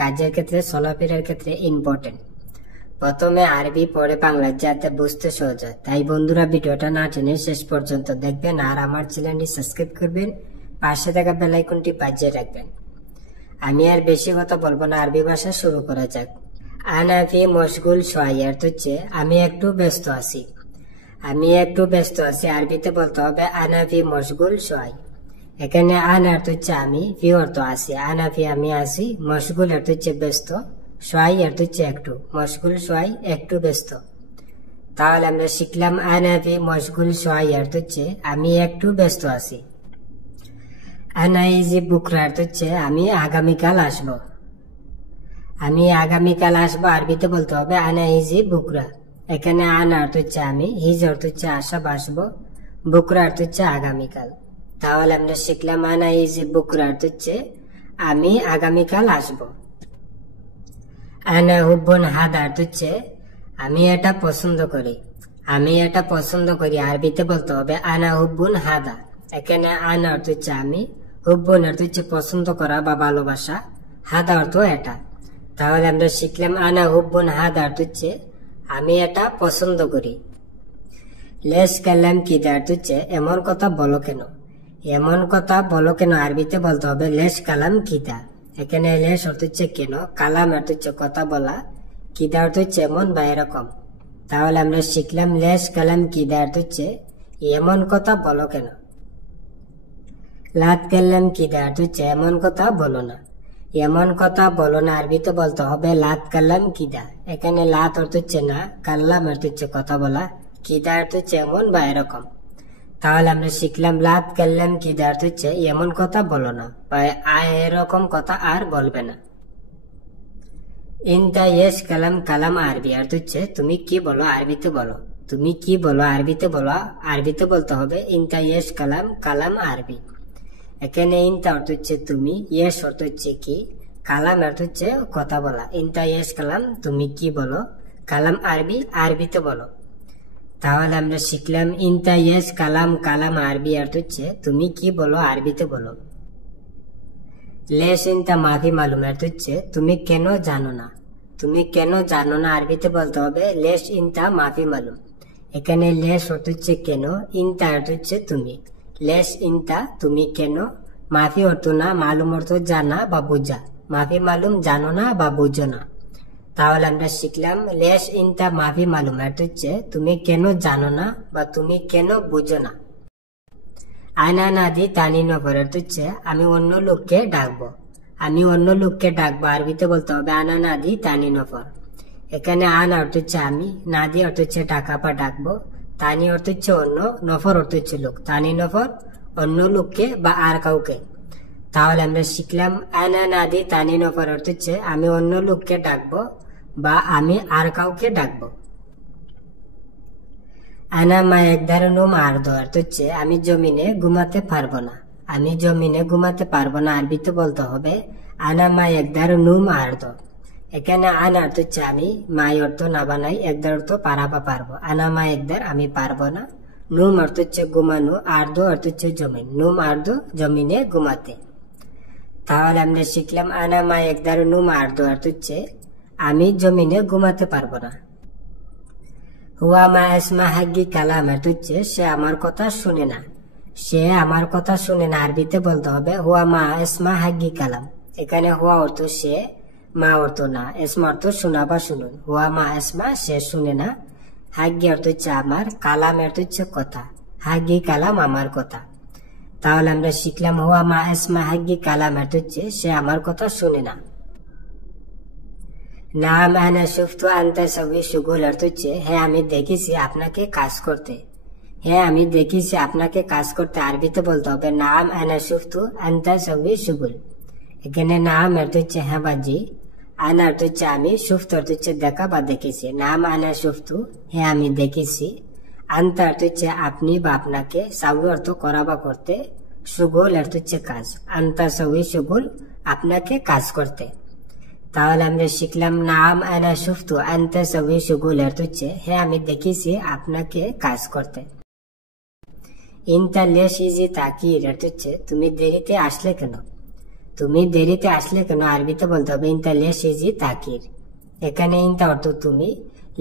কাজের ক্ষেত্রে, চলাফেরার ক্ষেত্রে ইম্পর্টেন্ট। প্রথমে আরবি পরে বাংলা, যাতে বুঝতে সহজ হয়। তাই বন্ধুরা ভিডিওটা না টেনে শেষ পর্যন্ত দেখবেন আর আমার চ্যানেলটি সাবস্ক্রাইব করবেন, পাশে থাকা বেল আইকনটি বাজিয়ে রাখবেন। আমি আর বেশি কথা বলবো না, আরবি ভাষা শুরু করা যাক। আনা ফি মশগুল শোয়াই অর্থ হচ্ছে আমি একটু ব্যস্ত আছি। আমি একটু ব্যস্ত আছি আরবিতে বলতে হবে আনা ফি মশগুল শোয়াই। এখানে আনা অর্থ হচ্ছে আমি, ফি অর্থ আছি, আনা ফি আমি আছি, মশগুল অর্থ হচ্ছে ব্যস্ত, শোয়াই অর্থ হচ্ছে একটু, মশগুল শোয়াই একটু ব্যস্ত। তাহলে আমরা শিখলাম আনা ফি মশগুল শোয়াই অর্থ হচ্ছে আমি একটু ব্যস্ত আছি। আনা ইজি বুকরা অর্থ হচ্ছে আমি আগামীকাল আসবো। আমি আগামীকাল আসবো আরবিতে বলতে হবে আনা ইজি বুকরা। এখানে আনা অর্থ হচ্ছে আমি, হিজ অর্থ হচ্ছে আসা বা আসবো, বুকরা অর্থ হচ্ছে আগামীকাল। তাহলে আমরা শিখলাম আনা ইজি বুকরা অর্থ হচ্ছে আমি আগামীকাল আসবো। আনা হুব্বুন হাদা অর্থ হচ্ছে আমি এটা পছন্দ করি। আমি এটা পছন্দ করি আরবিতে বলতে হবে আনা হুব্বুন হাদা। এখানে আনা অর্থ হচ্ছে আমি, হুব্বুন অর্থ হচ্ছে পছন্দ করা বা ভালোবাসা, হাদা অর্থ এটা। তাহলে আমরা শিখলাম আনা হুব্বুন হাদা অর্থ হচ্ছে আমি এটা পছন্দ করি। লেশ কালাম কিদা অর্থ হচ্ছে এমন কথা বলো কেন। এমন কথা বলো কেন আরবিতে বলতে হবে লেশ কালাম কিদা। এখানে লেশ অর্থ হচ্ছে কেন, কালাম অর্থ হচ্ছে কথা বলা, কিদা অর্থ হচ্ছে এমন বা এরকম। তাহলে আমরা শিখলাম লেশ কালাম কিদা অর্থ হচ্ছে এমন কথা বলো কেন। লাত কাল্লাম কিদা অর্থ হচ্ছে এমন কথা বলো না। এমন কথা বলো না আরবিতে বলতে হবে লাত কাল্লাম কিদা। এখানে লাত অর্থ হচ্ছে না, কাল্লাম অর্থ হচ্ছে কথা বলা, কিদা অর্থ হচ্ছে এমন বা এরকম। তাহলে আমরা শিখলাম লাত কাল্লাম কিদা অর্থ হচ্ছে এমন কথা বলো না বা এরকম কথা আর বলবে না। ইনতা ইয়েস কালাম কালাম আরবি অর্থ হচ্ছে তুমি কি বলো আরবিতে বলো। তুমি কি বলো আরবিতে বলো, আরবিতে বলতে হবে ইনতা ইয়েস কালাম কালাম আরবি। এখানে ইনতা অর্থ হচ্ছে তুমি, ইয়েস অর্থ হচ্ছে কি, কালাম অর্থ হচ্ছে কথা বলা। ইনতা ইয়েস কালাম তুমি কি বলো, কালাম আরবি আরবিতে বলো। তাহলে আমরা শিখলাম ইনতা ইয়েস কালাম কালাম আরবি অর্থ হচ্ছে তুমি কি বলো আরবিতে বলো। লেশ ইনতা মাফি মালুম অর্থ হচ্ছে তুমি কেন জানো না। তুমি কেন জানো না আরবিতে বলতে হবে লেশ ইনতা মাফি মালুম। এখানে লেশ অর্থ হচ্ছে কেন, ইনতা অর্থ হচ্ছে তুমি। লেশ ইনতা তুমি কেন, মাফি অর্থ না, মালুম অর্থ জানা বা বোঝা, মাফি মালুম জানো না বা বুঝো না। তাহলে আমরা শিখলাম লেশ ইনতা মাফি মালুম অর্থ হচ্ছে তুমি কেন জানো না বা তুমি কেন বুঝো না। আনা নাদি তানি নফর অর্থ হচ্ছে আমি অন্য লোককে ডাকবো। আমি অন্য লোককে ডাকবো আরবিতে বলতে হবে আনা নাদি তানি নফর। এখানে আনা অর্থ হচ্ছে আমি, নাদি অর্থ হচ্ছে ডাকা বা ডাকবো, তানি অর্থ হচ্ছে অন্য, নফর অর্থ হচ্ছে লোক। তানি নফর অন্য লোককে বা আর কাউকে। তাহলে আমরা শিখলাম আনা নাদি তানি নফর অর্থ হচ্ছে আমি অন্য লোককে ডাকবো বা আমি আর কাউকে ডাকবো। আনা মা একদার নুম আর্দ অর্থ হচ্ছে আমি জমিনে ঘুমাতে পারবো না। আমি জমিনে ঘুমাতে পারবো না আরবিতে বলতে হবে আনা মা একদার নুম আর্দ। এখানে আনা অর্থ হচ্ছে আমি, মাই অর্থ না বানাই, একদার অর্থ পারা বা পারবো। আনা মা একদার আমি পারবো না, নুম অর্থ হচ্ছে ঘুমানো, আর্দ অর্থ হচ্ছে জমিন, নুম আর্দ জমিনে ঘুমাতে। তাহলে আমরা শিখলাম আনা মা একদার নুম আর্দ অর্থ হচ্ছে আমি জমিনে ঘুমাতে পারবো না। হুয়া মা এসমা হাগি কালাম অর্থ হচ্ছে সে আমার কথা শুনে না। সে আমার কথা শুনে না আরবিতে বলতে হবে হুয়া মা এসমা হাগি কালাম। এখানে হুয়া অর্থ সে, মা অর্থ না, এসমা অর্থ শোনা বা শুনুন। হুয়া মা এসমা সে শুনে না, হাগি অর্থ হচ্ছে আমার, কালাম অর্থ হচ্ছে কথা, হাগি কালাম আমার কথা। তাহলে আমরা শিখলাম হুয়া মা এসমা হাগি কালাম অর্থ হচ্ছে সে আমার কথা শুনে না। নাম আনা সুফতু আনতা সবই সুগুল অর্থ হচ্ছে হ্যাঁ আমি দেখেছি আপনাকে কাজ করতে। হ্যাঁ আমি দেখেছি আপনাকে কাজ করতে আরবিতে বলতে হবে নাম আনা সুফতু আনতা সবই সুগুল। এখানে নাম অর্থ হচ্ছে হ্যাঁ বা জি, আনা অর্থ হচ্ছে আমি, সুফতু অর্থ হচ্ছে দেখা বা দেখেছি। নাম আনা সুফতু হ্যাঁ আমি দেখেছি, আনতা অর্থ হচ্ছে আপনি বা আপনাকে, সাবি অর্থ করা বা করতে, সুগুল অর্থ হচ্ছে কাজ। আনতা সবই সুগুল আপনাকে কাজ করতে। তাহলে আমরা শিখলাম নাম আনা সুফতু আনতা সবই সুগুল অর্থ হচ্ছে হ্যাঁ আমি দেখেছি আপনাকে কাজ করতে। ইনতা লেশ ইজি তাকির অর্থ হচ্ছে তুমি দেরিতে আসলে কেন। তুমি দেরিতে আসলে কেন আরবিতে বলতে হবে ইনতা লেশ ইজি তাকির। এখানে ইনতা অর্থ তুমি,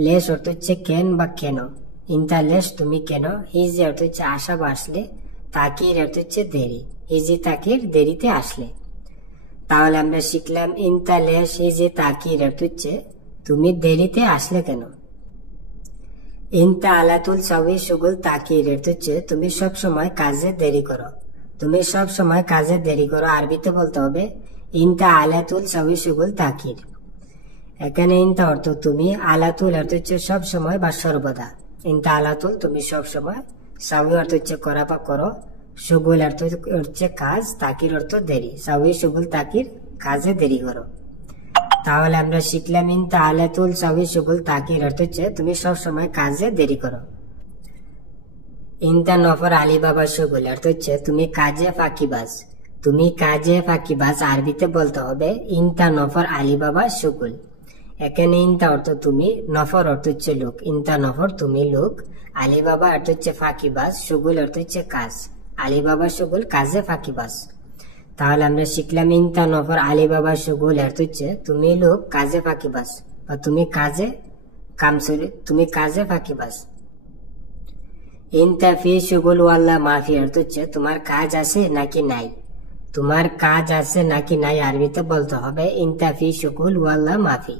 লেশ অর্থ হচ্ছে কেন বা কেন। ইনতা লেশ তুমি কেন, ইজি অর্থ হচ্ছে আসা বা আসলে, তাকির অর্থ হচ্ছে দেরি, ইজি তাকির দেরিতে আসলে। তাহলে আমরা শিখলাম ইনতা লেশ ইজি তাকির অর্থ হচ্ছে তুমি দেরিতে আসলে কেন। ইনতা আলাতুল সাউই শুগুল তাকির অর্থ হচ্ছে তুমি সব সময় কাজে দেরি করো। তুমি সব সময় কাজে দেরি করো আরবিতে বলতে হবে ইনতা আলাতুল সাউই শুগুল তাকির। এখানে ইনতা অর্থ তুমি, আলাতুল অর্থ হচ্ছে সব সময় বা সর্বদা। ইনতা আলাতুল তুমি সব সময়, সাউই অর্থ হচ্ছে করা বা করো, শুগুল অর্থ হচ্ছে কাজ, তাকির অর্থ দেরি। সাউই শুগুল তাকির কাজে দেরি করো। তাহলে আমরা শিখলাম ইনতা আলাতুল সাউই শুগুল তাকির অর্থ হচ্ছে তুমি সব সময় কাজে দেরি করো। ইনতা নফর আলী বাবা শুগুল অর্থ হচ্ছে তুমি কাজে ফাঁকিবাজ। তুমি কাজে ফাঁকিবাজ আরবিতে বলতে হবে ইনতা নফর আলী বাবা শুগুল। এখানে ইনতা অর্থ তুমি, নফর অর্থ হচ্ছে লোক। ইনতা নফর তুমি লোক, আলী বাবা অর্থ হচ্ছে ফাঁকিবাজ, শুগুল অর্থ হচ্ছে কাজ। আলী বাবা শুগুল কাজে ফাঁকিবাজ। তাহলে আমরা শিখলাম ইনতা নফর আলী বাবা শুগুল অর্থ হচ্ছে তুমি লোক কাজে ফাঁকিবাজ বা তুমি কাজে কামসুরি, তুমি কাজে ফাঁকিবাজ। ইনতা ফি শুগুল ওয়াল্লা মাফি অর্থ হচ্ছে তোমার কাজ আছে নাকি নাই। তোমার কাজ আছে নাকি নাই আরবিতে বলতে হবে ইনতা ফি শুগুল ওয়াল্লা মাফি।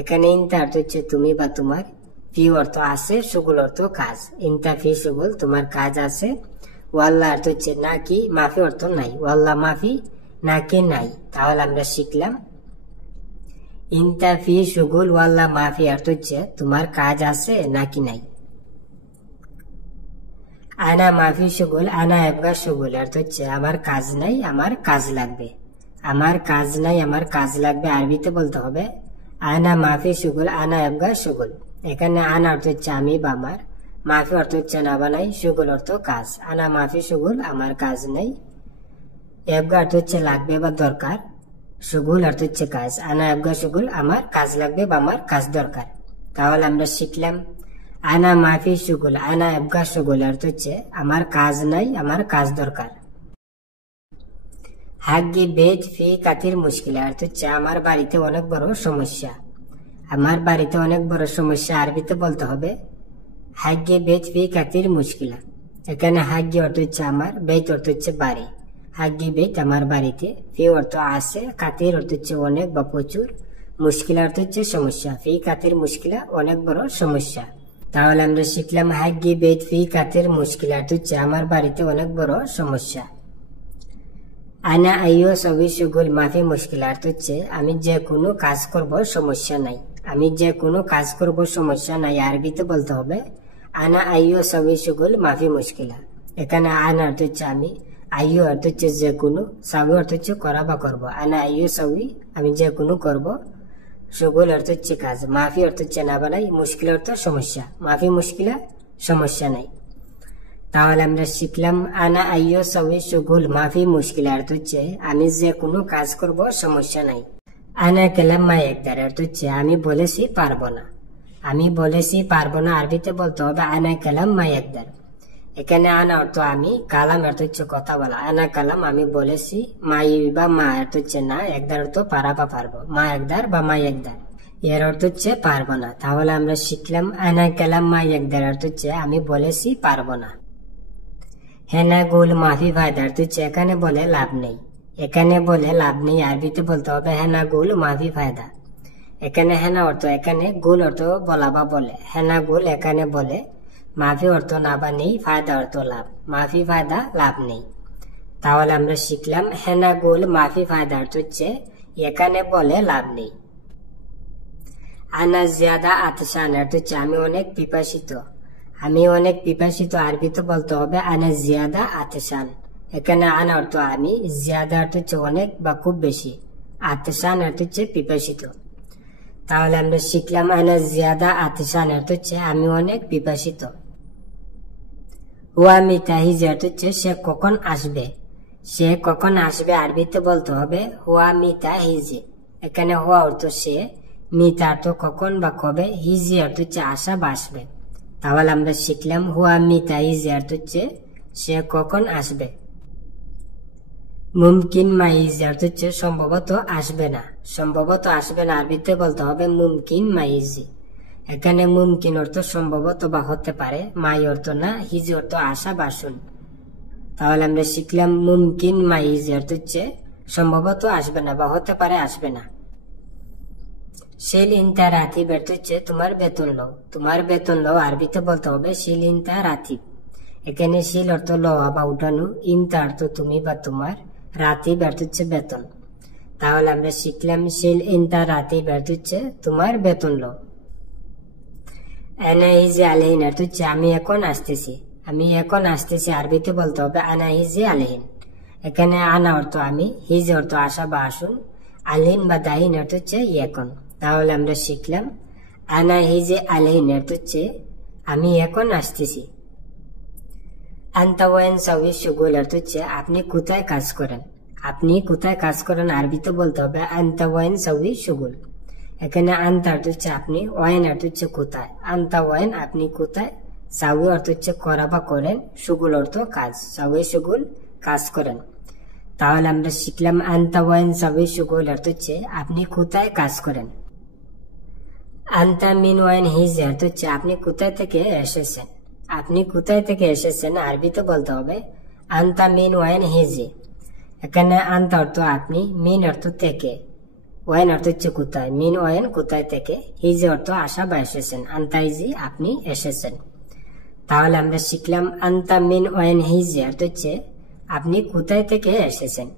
এখানে ইনতা অর্থ হচ্ছে তুমি বা তোমার, ফি অর্থ আছে, শুগুল অর্থ কাজ। ইনতা ফি শুগুল তোমার কাজ আছে, ওয়াল্লা অর্থ হচ্ছে নাকি, মাফি অর্থ নাই। ওয়াল্লা মাফি নাকি নাই। তাহলে আমরা শিখলাম ইনতা ফি শুগুল ওয়াল্লা মাফি অর্থ হচ্ছে তোমার কাজ আছে নাকি নাই। আনা মাফি শুগুল আনা এবগা শুগুল অর্থ হচ্ছে আমার কাজ নাই, আমার কাজ লাগবে। আমার কাজ নাই, আমার কাজ লাগবে আরবিতে বলতে হবে আনা মাফি শুগুল আনা এবগা শুগুল। এখানে আনা অর্থ হচ্ছে আমি বা আমার, মাফি অর্থ হচ্ছে না বা নাই, শুগুল অর্থ কাজ। আনা মাফি শুগুল আমার কাজ নাই, এবগা অর্থ হচ্ছে লাগবে বা দরকার, শুগুল অর্থ হচ্ছে কাজ। আনা এবগা শুগুল আমার কাজ লাগবে বা আমার কাজ দরকার। তাহলে আমরা শিখলাম আনা মাফি শুগুল আনা এবগা শুগুল অর্থ হচ্ছে আমার কাজ নাই, আমার কাজ দরকার। হাগ্গি বেদ ফি কাতির মুশকিল অর্থ হচ্ছে আমার বাড়িতে অনেক বড় সমস্যা। আমার বাড়িতে অনেক বড় সমস্যা আরবিতে বলতে হবে হাগ্গি বেদ ফি কাতির মুশকিলা। এখানে হাগ্গি অর্থ হচ্ছে আমার, বেদ অর্থ হচ্ছে বাড়ি। হাগ্গি বেদ আমার বাড়িতে, ফি অর্থ আছে, কাতির অর্থ হচ্ছে অনেক বা প্রচুর, মুশকিলা অর্থ হচ্ছে সমস্যা। ফি কাতির মুশকিলা অনেক বড় সমস্যা। তাহলে আমরা শিখলাম হাগ্গি বেদ ফি কাতির মুশকিলা অর্থ হচ্ছে আমার বাড়িতে অনেক বড় সমস্যা। আনা আইও সবই শুগুল মাফি মুশকিল অর্থ হচ্ছে আমি যে কোনো কাজ করব সমস্যা নাই। আমি যে কোনো কাজ করব সমস্যা নাই আরবিতে বলতে হবে আনা আইও সবই শুগুল মাফি মুশকিলা। এখানে আনা অর্থ হচ্ছে আমি, আইও অর্থ হচ্ছে যে কোনো, সবই অর্থ হচ্ছে করা বা করবো। আনা আইও সবই আমি যে কোনো করব, শুগুল অর্থ হচ্ছে কাজ, মাফি অর্থ হচ্ছে না বা নাই, মুশকিল অর্থ সমস্যা। মাফি মুশকিলা সমস্যা নাই। তাহলে আমরা শিখলাম আনা আইও সবই শুগুল মাফি মুশকিল অর্থ হচ্ছে আমি যে কোনো কাজ করব সমস্যা নাই। আনা কালাম মা একদার অর্থ হচ্ছে আমি বলেছি পারবো না। আমি বলেছি পারবো না আরবিতে বলতে হবে আনা কালাম মা একদার। এখানে আনা অর্থ আমি, কালাম অর্থ হচ্ছে কথা বলা। আনা কালাম আমি বলেছি, মাই বা মা অর্থ হচ্ছে না, একদার অর্থ পারা বা পারবো। মা একদার বা মা একদার এর অর্থ হচ্ছে পারবো না। তাহলে আমরা শিখলাম আনা কালাম মা একদার অর্থ হচ্ছে আমি বলেছি পারবো না। হেনা গুল মাফি ফায়দা অর্থ হচ্ছে এখানে বলে লাভ নেই। এখানে বলে লাভ নেই আরবিতে বলতে হবে হেনা গুল মাফি ফায়দা। এখানে হেনা অর্থ এখানে, গুল অর্থ বলা বা বলে। হেনা গুল এখানে বলে, মাফি অর্থ না বা নেই, ফায়দা অর্থ লাভ। মাফি ফায়দা লাভ নেই। তাহলে আমরা শিখলাম হেনা গুল মাফি ফায়দা অর্থ হচ্ছে এখানে বলে লাভ নেই। আনা জিয়াদা আতশান অর্থ হচ্ছে আমি অনেক পিপাসিত। আমি অনেক পিপাসিত আরবিতে বলতে হবে আনা জিয়াদা আতশান। এখানে আনা অর্থ আমি, জিয়াদা অর্থ হচ্ছে অনেক বা খুব বেশি, আতশান অর্থ হচ্ছে পিপাসিত। তাহলে আমরা শিখলাম আনা জিয়াদা আতশান অর্থ হচ্ছে আমি অনেক পিপাসিত। হুয়া মিতাহিজ অর্থ হচ্ছে সে কখন আসবে। সে কখন আসবে আরবিতে বলতে হবে হুয়া মিতাহিজ। এখানে হুয়া অর্থ সে, মিতা অর্থ কখন বা কবে, হিজি অর্থ হচ্ছে আসা বা আসবে। তাহলে আমরা শিখলাম হুয়া মিতাহিজ অর্থ হচ্ছে সে কখন আসবে। মুমকিন মাইজি অর্থ হচ্ছে সম্ভবত আসবে না। সম্ভবত আসবে না আরবিতে বলতে হবে মুমকিন মাইজি। এখানে মুমকিন অর্থ সম্ভবত বা হতে পারে, মাই অর্থ না, হিজি অর্থ আশা বা শুন। তাহলে আমরা শিখলাম মুমকিন মাইজি অর্থ হচ্ছে সম্ভবত আসবে না বা হতে পারে আসবে না। শিল ইনতা রাতিব অর্থ হচ্ছে তোমার বেতন লও। তোমার বেতন লও আরবিতে বলতে হবে শিল ইনতা রাতিব। এখানে শিল অর্থ লওয়া বা উঠানো, ইনতা অর্থ তুমি বা তোমার, রাতিব অর্থ হচ্ছে বেতন। তাহলে আমরা শিখলাম শিল ইনতা রাতিব অর্থ হচ্ছে তোমার বেতন লও। আনা হিজি আলহিন অর্থ হচ্ছে আমি এখন আসতেছি। আমি এখন আসতেছি আরবিতে বলতে হবে আনা হিজি আলহিন। এখানে আনা অর্থ আমি, হিজি অর্থ আসা বা আসুন, আলহিন বা দাহিন অর্থ হচ্ছে এখন। তাহলে আমরা শিখলাম আনা হিজি আলহিন অর্থ হচ্ছে আমি এখন আসতেছি। আনতা ওয়াইন সাউই শুগুল অর্থ হচ্ছে আপনি কোথায় কাজ করেন। আপনি কোথায় কাজ করেন আরবিতে বলতে হবে আনতা ওয়াইন সাউই শুগুল। এখানে আনতা অর্থ হচ্ছে আপনি, ওয়াইন অর্থ হচ্ছে কোথায়। আনতা ওয়াইন আপনি কোথায়, সাউই অর্থ হচ্ছে করা বা করেন, শুগুল অর্থ কাজ, সাউই শুগুল কাজ করেন। তাহলে আমরা শিখলাম আনতা ওয়াইন সাউই শুগুল অর্থ হচ্ছে আপনি কোথায় কাজ করেন। আনতা মিন ওয়াইন হিজ অর্থ হচ্ছে আপনি কোথায় থেকে এসেছেন। আপনি কোথায় থেকে এসেছেন আরবিতে বলতে হবে আনতা মিন ওয়াইন হিজি। এখানে আনতা অর্থ আপনি, মিন অর্থ থেকে, ওয়াইন অর্থ হচ্ছে কোথায়, মিন ওয়াইন কোথায় থেকে, হিজি অর্থ আসা বা এসেছেন, আনতা হিজি আপনি এসেছেন। তাহলে আমরা শিখলাম আনতা মিন ওয়াইন হিজি অর্থ হচ্ছে আপনি কোথায় থেকে এসেছেন।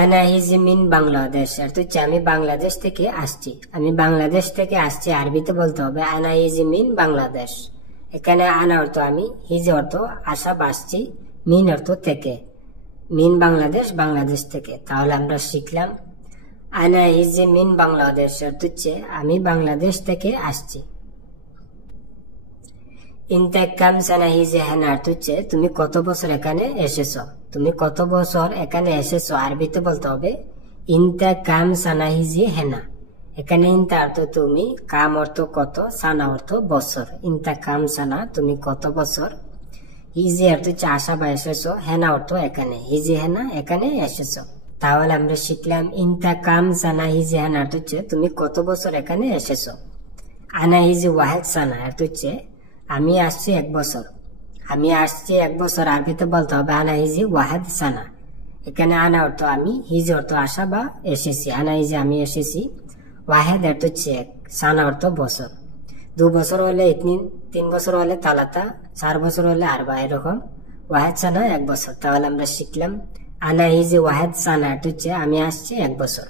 আনা হিজি মিন বাংলাদেশ অর্থ হচ্ছে আমি বাংলাদেশ থেকে আসছি। আমি বাংলাদেশ থেকে আসছি আরবিতে বলতে হবে আনা হিজি মিন বাংলাদেশ। এখানে আনা অর্থ আমি, হিজি অর্থ আসা বা আসছি, মিন অর্থ থেকে, মিন বাংলাদেশ, বাংলাদেশ থেকে। তাহলে আমরা শিখলাম আনা হিজি মিন বাংলাদেশ অর্থ হচ্ছে আমি বাংলাদেশ থেকে আসছি। ইনতা কাম সানা হিজি হেনা অর্থ হচ্ছে তুমি কত বছর এখানে এসেছো। তুমি কত বছর এখানে এসেছো আরবিতে বলতে হবে ইনতা কাম সানা হিজি হেনা। এখানে ইনতা অর্থ তুমি, কাম অর্থ কত, সানা অর্থ বছর। ইনতা কাম সানা তুমি কত বছর, হিজি অর্থ হচ্ছে আসা বা এসেছো, হেনা অর্থ এখানে, হিজি হেনা এখানে এসেছো। তাহলে আমরা শিখলাম ইনতা কাম সানা হিজি হেনা অর্থ হচ্ছে তুমি কত বছর এখানে এসেছো। আনা হিজি ওয়াহেদ সানা অর্থ হচ্ছে আমি আসছি এক বছর। আমি আসছি এক বছর আরবিতে বলতে হবে আনা হিজি ওয়াহেদ সানা। এখানে আনা অর্থ আমি, হিজি অর্থ আসা বা এসেছি, আনা হিজি আমি এসেছি, ওয়াহেদ অর্থ হচ্ছে এক, সানা অর্থ বছর। 2 বছর হলে ইতনি, 3 বছর হলে তালাতা, 4 বছর হলে আরবা, এরকম ওয়াহেদ সানা 1 বছর। তাহলে আমরা শিখলাম আনা হিজি ওয়াহেদ সানা অর্থ হচ্ছে আমি আসছি 1 বছর।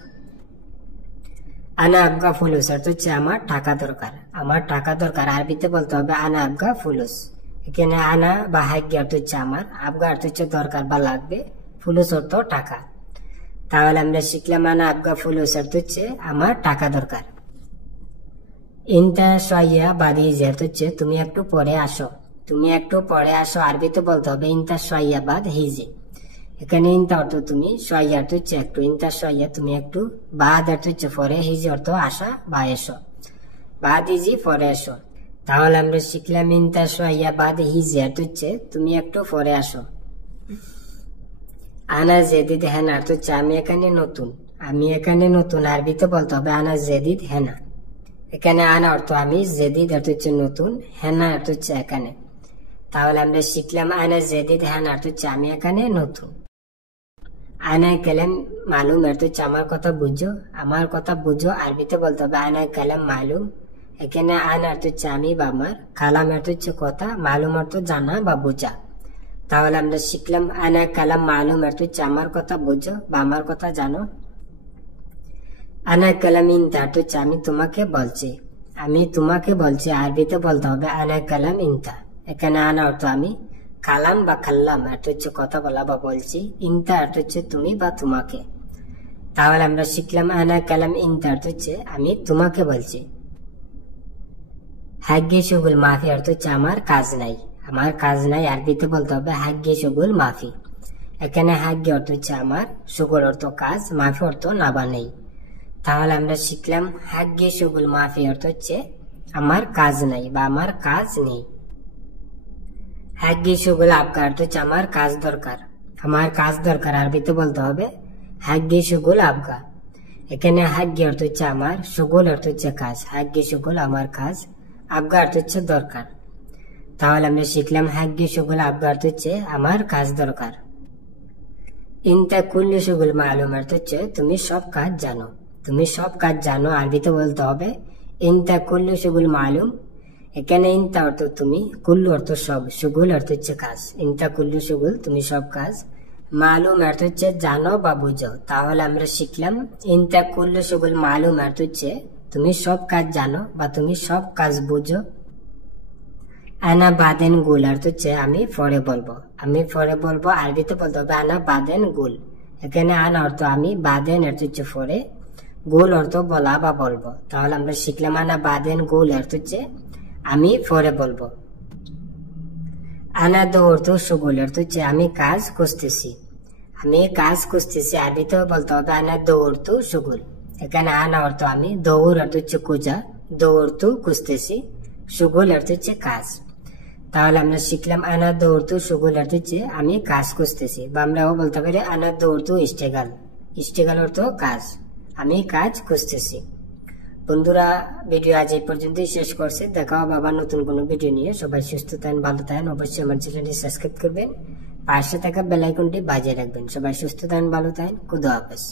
আনা আবগা ফুলুস অর্থ হচ্ছে আমার টাকা দরকার। আমার টাকা দরকার আরবিতে বলতে হবে আনা আবগা ফুলুস। এখানে আনা বা হাগ্যা অর্থ হচ্ছে আমার, আবগা অর্থ হচ্ছে দরকার বা লাগবে, ফুলুস অর্থ টাকা। তাহলে আমরা শিখলাম আনা আবগা ফুলুস অর্থ হচ্ছে আমার টাকা দরকার। ইনতা শাইয়া বাদি অর্থ হচ্ছে তুমি একটু পরে আসো। তুমি একটু পরে আসো আরবিতে বলতে হবে ইনতা শাইয়া বাদ হিজি। এখানে ইনতা অর্থ তুমি, শাইয়া অর্থ হচ্ছে একটু, ইনতা শাইয়া তুমি একটু, বাদ অর্থ হচ্ছে পরে, হিজি অর্থ আসা বা এসো, বাদ হিজি পরে এসো। তাহলে আমরা শিখলাম ইনতা শাইয়া বাদ হিজি অর্থ হচ্ছে তুমি একটু পরে আসো। আনা জেদিদ হেনা অর্থ হচ্ছে আমি এখানে নতুন। আমি এখানে নতুন আরবিতে বলতে হবে আনা জেদিদ হেনা। এখানে আনা অর্থ আমি, জেদিদ অর্থ হচ্ছে নতুন, হেনা অর্থ হচ্ছে এখানে। তাহলে আমরা শিখলাম আনা জেদিদ হেনা অর্থ হচ্ছে আমি এখানে নতুন। আনা কালাম মালুম অর্থ হচ্ছে আমার কথা বুঝো। আমার কথা বুঝো আরবিতে বলতে হবে আনা কালাম মালুম। এখানে আনা অর্থ হচ্ছে আমি বা আমার, কালাম অর্থ হচ্ছে কথা, মালুম অর্থ জানা বা বোঝা। তাহলে আমরা শিখলাম আনা কালাম মালুম অর্থ হচ্ছে আমার কথা বুঝো বা আমার কথা জানো। আনা কালাম ইনতা অর্থ হচ্ছে আমি তোমাকে বলছি। আমি তোমাকে বলছি আরবিতে বলতে হবে আনা কালাম ইনতা। এখানে আনা অর্থ আমি, কালাম বা কাল্লাম অর্থ হচ্ছে কথা বলা বা বলছি, ইনতা অর্থ হচ্ছে তুমি বা তোমাকে। তাহলে আমরা শিখলাম আনা কালাম ইনতা অর্থ হচ্ছে আমি তোমাকে বলছি। হাগ্গে শুগুল মাফি অর্থ হচ্ছে আমার কাজ নাই। আমার কাজ নাই আরবিতে বলতে হবে হাগ্গে শুগুল মাফি। এখানে হাগ্গে অর্থ হচ্ছে আমার, শুগুল অর্থ কাজ, মাফি অর্থ না বা নেই। তাহলে আমরা শিখলাম হাগ্গে শুগুল মাফি অর্থ হচ্ছে আমার কাজ নাই বা আমার কাজ নেই। হাগ্গে শুগুল আপকা অর্থ হচ্ছে আমার কাজ দরকার। আমার কাজ দরকার, আরবিতে বলতে হবে হাগ্গি শুগুল আবগা। এখানে হাগ্গি অর্থ হচ্ছে আমার, শুগুল অর্থ হচ্ছে কাজ। হাগ্গি শুগুল আমার কাজ, আবগা অর্থ হচ্ছে দরকার। তাহলে আমরা শিখলাম হাগ্গি শুগুল আবগা অর্থ হচ্ছে আমার কাজ দরকার। ইনতা কুল্লি শুগুল মালুম অর্থ হচ্ছে তুমি সব কাজ জানো। তুমি সব কাজ জানো, আরবিতে বলতে হবে ইনতা কুল্লি শুগুল মালুম। এখানে ইনতা অর্থ তুমি, কুল্লু অর্থ সব, শুগুল অর্থ হচ্ছে কাজ। ইনতা কুল্লু শুগুল তুমি সব কাজ, মালুম অর্থ হচ্ছে জানো বা বুঝো। তাহলে আমরা শিখলাম ইনতা কুল্লু শুগুল মালুম অর্থ হচ্ছে তুমি সব কাজ জানো বা তুমি সব কাজ বুঝো। আনা বাদেন গুল অর্থ হচ্ছে আমি পরে বলবো। আমি পরে বলবো, আরবিতে বলতে হবে আনা বাদেন গুল। এখানে আনা অর্থ আমি, বাদেন অর্থ হচ্ছে পরে, গুল অর্থ বলা বা বলবো। তাহলে আমরা শিখলাম আনা বাদেন গুল অর্থ হচ্ছে আমি পরে বলবো। আনা দৌড়তো শুগুল অর্থ হচ্ছে আমি কাজ খুঁজতেছি। আমি কাজ খুঁজতেছি, আরবিতেও বলতে হবে আনা দৌড়তো শুগুল। এখানে আনা অর্থ আমি, দৌড় অর্থ হচ্ছে খুঁজা, দৌড়তো খুঁজতেছি, শুগুল অর্থ হচ্ছে কাজ। তাহলে আমরা শিখলাম আনা দৌড়তো শুগুল অর্থ হচ্ছে আমি কাজ খুঁজতেছি। বা আমরাও বলতে পারি আনা দৌড়তো ইস্টেগাল। ইস্টেগাল অর্থ কাজ, আমি কাজ খুঁজতেছি। বন্ধুরা, ভিডিও আজ এই পর্যন্তই শেষ করছে। দেখা হবে আবার নতুন কোনো ভিডিও নিয়ে। সবাই সুস্থ থাকেন, ভালো থাকেন। অবশ্যই আমার চ্যানেলটি সাবস্ক্রাইব করবেন, পাশে থাকা বেল আইকনটি বাজিয়ে রাখবেন। সবাই সুস্থ থাকেন, ভালো থাকেন। খুদা হাফেজ।